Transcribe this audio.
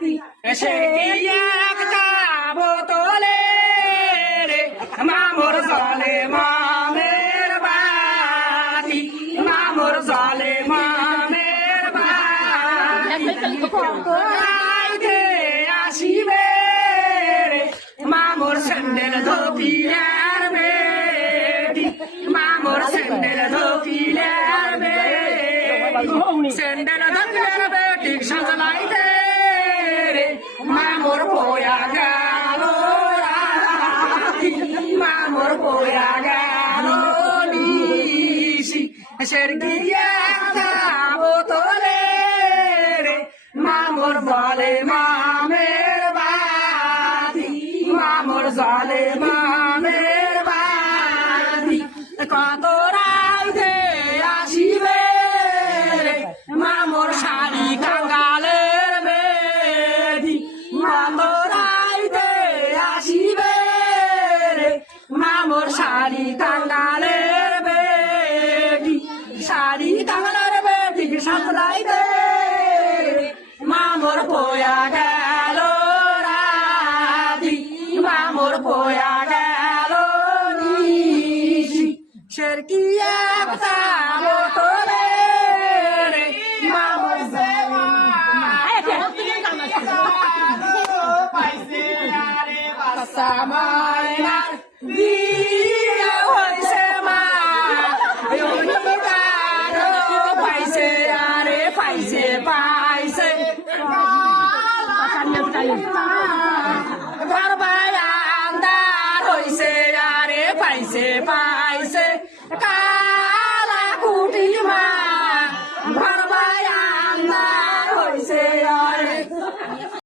সে একটা বোতলে রে মামর জলে মামের বাতি মামর জলে মামের বাতি রাইতে আসিবে রে মামর স্যান্ডেল ধোতিয়ার বেটি মামর স্যান্ডেল ধোতিয়ার বেটি স্যান্ডেল ধোতিয়ার বেটি সাজলাইতে রে মামর পোয়া গেল রাতি মামর পোয়া গেল নিশি সের গিয়া বোতলে রে মামর বলে মামের বাতি মামর জলে মামের বাতি কত রাইতে আসিবে রে মামর শাড়ি কাঙ্গালের বেদি কত রাইতে আসিবে রে মামর শাড়ি কাঙ্গালের বেদি শাড়ি কাঙ্গালের বেদি সাথলাইতে মামর পোয়া গেল রাতি মামর পোয়া গেল নিশি সের কি একটা বোতলে রে মামর পাইছে আরে বাসা মাইনার বিয়ে হয়েছে মা পাইছে আরে পাইছে পাইছে